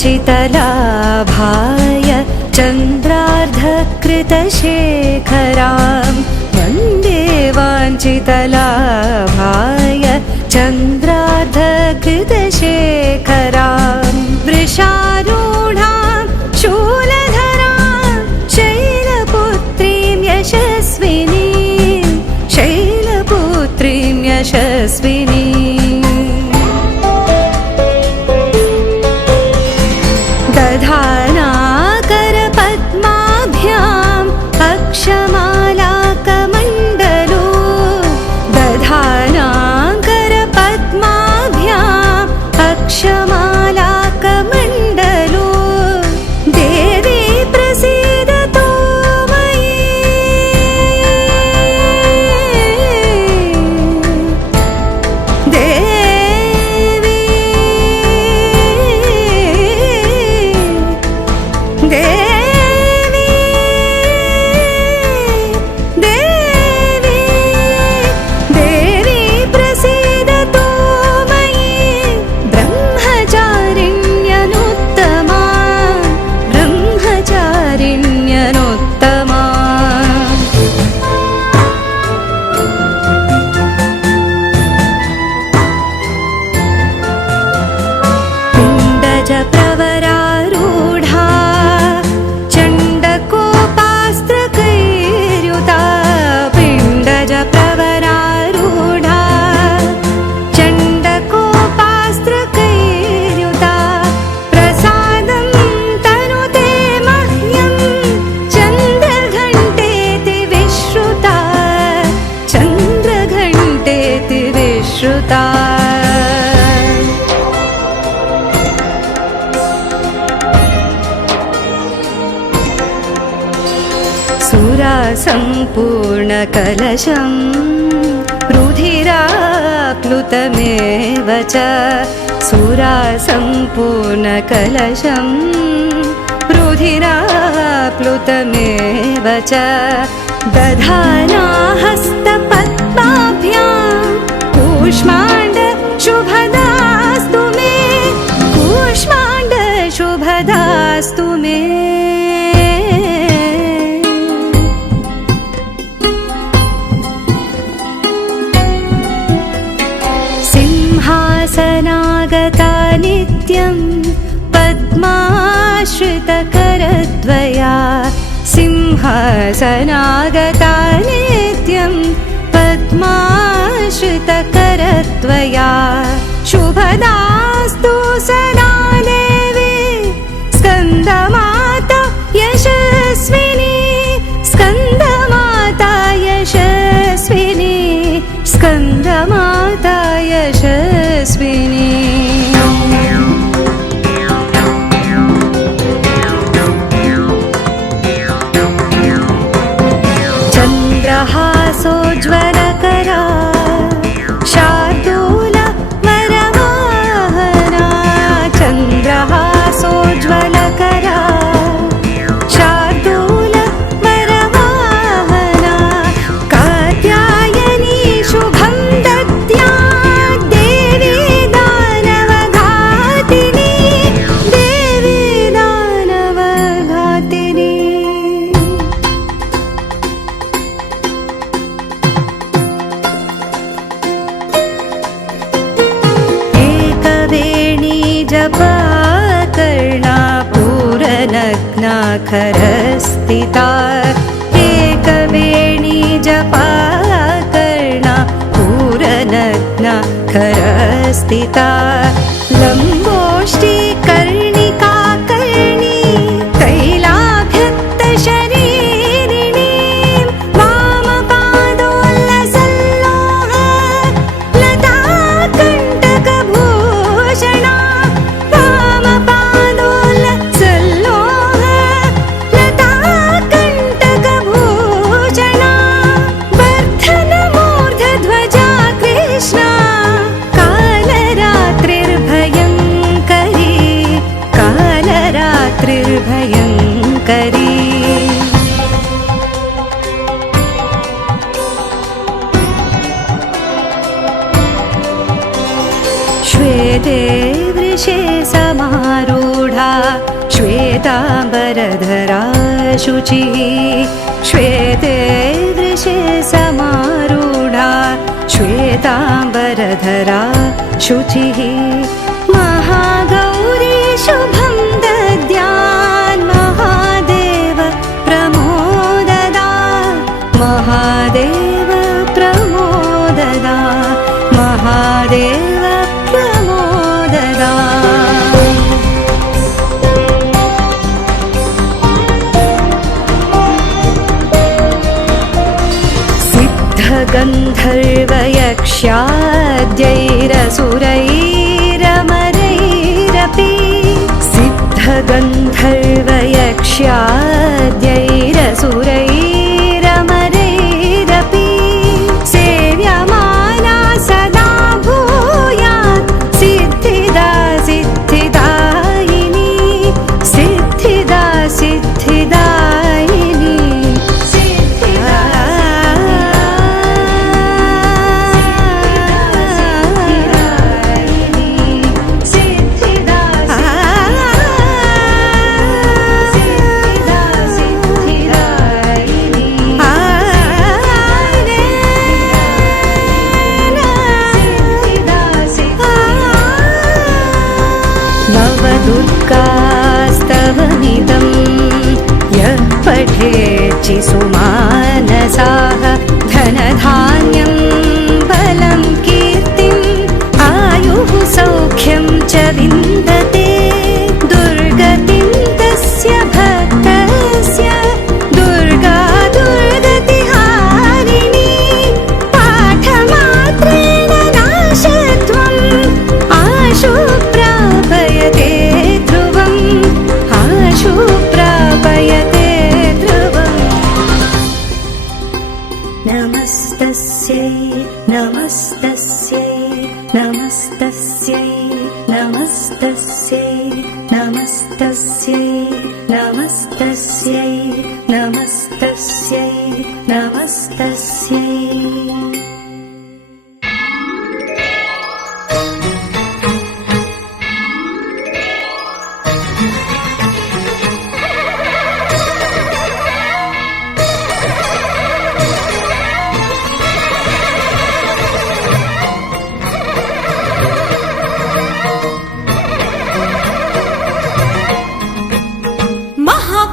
वाञ्छितलाभाय चन्द्रार्धकृतशेखरां वन्दे वाञ्छितलाभाय चन्द्रार्धकृतशेखरां वृषारूढां शूलधरां शैलपुत्रीं यशस्विनीं शैलपुत्रीं यशस्विनीं दधानाकरपद्माभ्याम् अक्षमालाकमण्डलो दधानाकरपद्माभ्याम् अक्षमालाकमण्डलो देवी प्रसीदतु मयि प्रवरारूढा चण्डकोपास्त्रकैर्युता पिण्डज प्रवरारूढा चण्डकोपास्त्रकैर्युता प्रसादं तनुते मह्यं चन्द्रघण्टेति विश्रुता चन्द्रघण्टेति विश्रुता सम्पूर्णकलशं रुधिराप्लुतमेव च सुरासम्पूर्णकलशं रुधिराप्लुतमेव च दधाना हस्तपद्माभ्यां कूष्माण्ड शुभदास्तु मे कूष्माण्ड शुभदास्तु मे सिंहासनागता नित्यं पद्माश्रितकरद्वया सिंहासनागता नित्यं पद्माश्रितकरद्वया शुभदास्तु सदा देवी स्कन्दमाता यशस्विनी स्कन्दमाता यशस्विनी स्कन्दमाता यशस्विनी चन्द्रहासोज्ज्वलकरा शार्दूल वरवाहना चन्द्रहासोज्ज्वलकरा शार्दूल वरवाहना कात्यायनी शुभं दद्या देवी दानवघातिनी देवी दानवघातिनी जपकर्णा पूरनग्नाखरस्थिता एकवेणी जपकर्णा पूरनग्नाखरस्थिता लम्बोष्ठी कर्णिका कर्णी तैलाभ्यक्तशरीरिणी वामपादोल्लसल्लोह लताकण्टकभूषणा भयङ्करी श्वेते वृषे समारूढा समारूढा श्वेताम्बरधरा शुचिः श्वेते वृषे समारूढा श्वेताम्बरधरा शुचिः महागौरी शुभं दद्यान् महादेव प्रमोददा महादेव प्रमोददा महादेव प्रमोददा सिद्धगन्धर्वयक्ष्याद्यैरसुरैरमरैरपि सिद्धगन्धर्वयक्ष्याद्यैरसुरैरमरैरपि सेव्यमाना सदा भूयात् सिद्धिदा सिद्धिदायिनी सिद्धिदा सिद्धिदायिनी नवदुर्गास्तवमिदं यः पठेच्चि सुमानसाः धनधान्यं बलं कीर्तिम् आयुः सौख्यं च विन्दते दुर्गतिं तस्य भक्तस्य दुर्गा दुर्गतिहारिणी पाठमात्रेण नाशत्वम् आशु प्रापयते ध्रुवम् आशु प्रापयते ध्रुवम् नमस्तस्यै नमस्तस्यै नमस्तस्यै नमस्तस्यै नमस्तस्यै नमस्तस्यै नमस्तस्यै नमस्तस्यै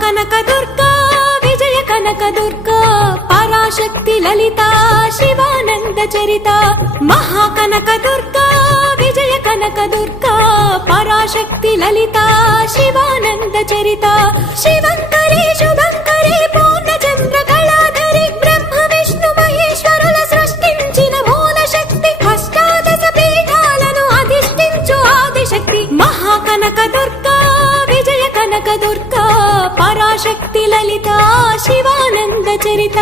కనకదుర్గా విజయ కనకదుర్గా పరాశక్తి లలితా శివానంద చరిత మహాకనకదుర్గా విజయ కనకదుర్గా పరాశక్తి లలితా శివానంద చరిత శివంకరి శుభంకరి పూర్ణచంద్ర కళాధరి బ్రహ్మ విష్ణు మహేశ్వరుల సృష్టించిన మూల శక్తి అష్టాదశ పీఠాలను అధిష్ఠించు ఆదిశక్తి మహాకనకదుర్గా విజయ కనకదుర్గా పరాశక్తి లలితా శివానంద చరిత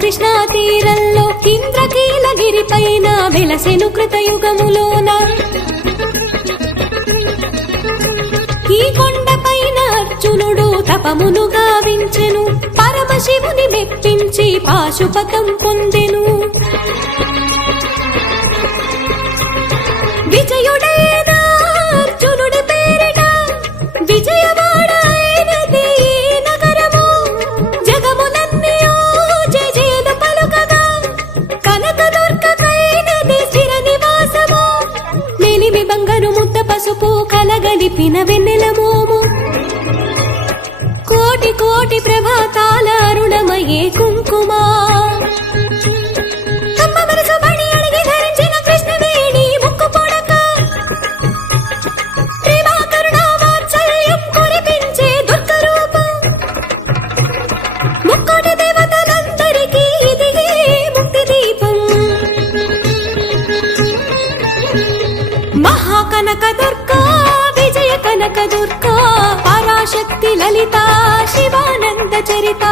కృష్ణా తీరంలో ఇంద్రకీలగిరి పైన వెలసెను కృతయుగములోన ఈ కొండ పైన అర్జునుడు తపమును గావించెను పరమశివుని మెప్పించి పాశుపతం పొందెను విజయుడైన అర్జునుడి పేరిట విజయవాడ అయినది నగరము జగములన్నయో జయజయలు పలుకగా కనకదుర్గకైనది స్థిర నివాసము మేలిమి బంగారు ముద్ద పసుపు కలగలిపిన వెన్నెల మోము కోటి కోటి ప్రభాతాల అరుణమయే కుంకుమ అమ్మ మనసు దుర్గా పరాశక్తి లలిత శివానంద చరిత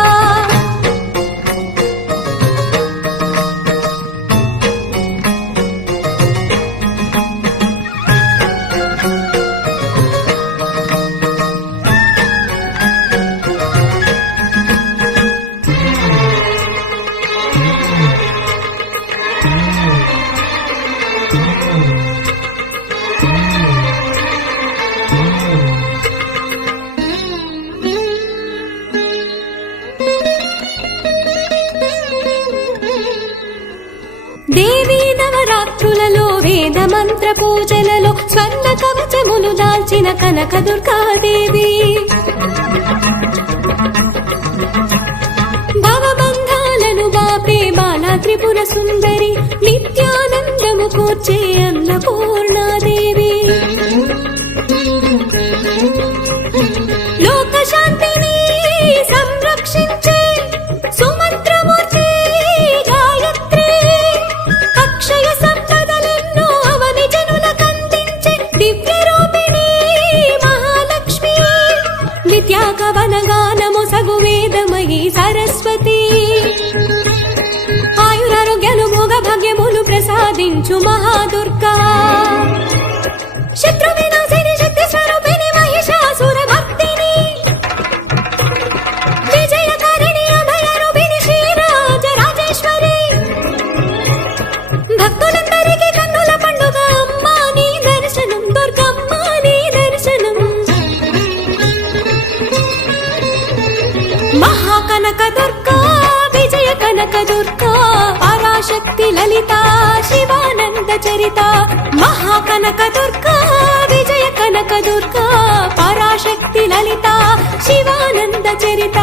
దేవీ నవరాత్రులలో వేద మంత్ర పూజలలో స్వర్ణ కవచములు దాల్చిన కనక దుర్గాదేవి భవబంధాలను బాపే బాలా త్రిపుర సుందరి నిత్యానందము కూర్చే అన్నపూర్ణాదేవి లోక శాంతిని సంరక్షించే సుమంత్రమూర్తి గాయత్రి అక్షయ సంపదలెన్నో అవని జనులకందించే దివ్య రూపిణి మహాలక్ష్మి విద్యా కవన గానము సగు వేదమయీ సరస్వతి ఆయురారోగ్యాలు భోగ భాగ్యములు ప్రసాదించు మహాదుర్గా శత్రు వినాశిని శక్తి స్వరూపిణి మహిషాసుర మర్దిని విజయకారిణి అభయ రూపిణి శ్రీరాజ రాజేశ్వరి భక్తులందరికీ కన్నుల పండుగ అమ్మా నీ దర్శనం దుర్గమ్మ నీ దర్శనం మహాకనక దుర్గా విజయ కనక దుర్గా పరాశక్తి లలిత శివానంద చరిత మహాకనక దుర్గా విజయ కనక దుర్గా పరాశక్తి లలిత శివానంద చరిత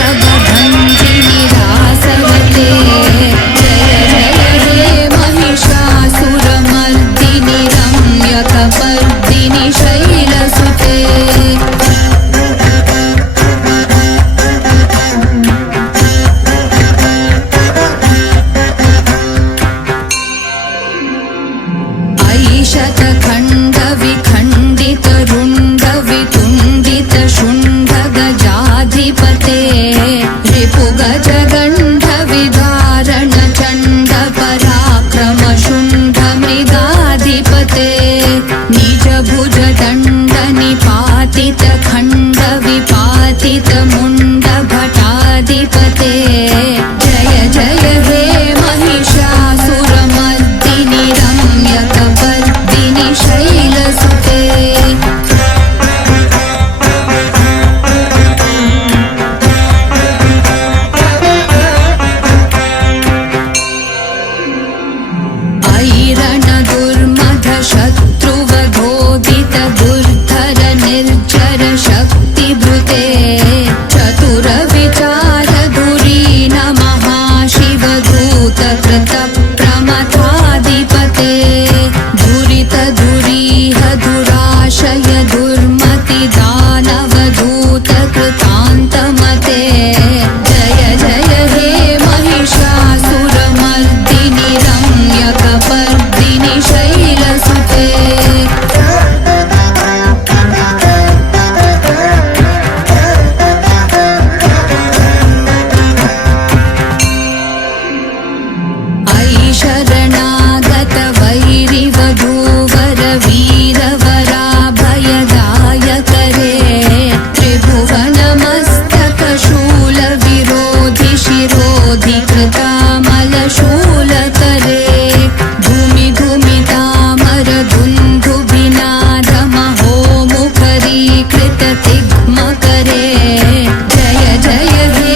वृषभभञ्जिनि रासवते जय जय हे महिषासुरमर्दिनि रम्यकपर्दिनि शैलसुते शतखण्डविखण्डितरुण्डवितुण्डितशुण्डगजाधिपते रिपुगजगण्डविधारणचण्डपराक्रमशुण्डमृगाधिपते निजभुजदण्डनिपातितखण्डविपातितमुण्डभटाधिपते जय जय हे महिषासुरमर्दिनि रम्यकपर्दिनि शैलसुते शत्रुवधोदित दुर्धर निर्जर शक्तिभृते चतुरविचार धुरीन महाशिवदूत कृत प्रमथाधिपते दुरित दुरीह दुराशय दुर्मति दानवदूत कृतान्तमते जय जय हे महिषासुरमर्दिनि रम्यकपर्दिनि शैलसुते शरणागत वैरिवधूवर वीरवराभयदायकरे त्रिभुवनमस्तकशूलविरोधि शिरोधि कृतामलशूलकरे धूमि धूमितामर धुन्धुभिनादमहोमुखरीकृत तिग्मकरे जय जय हे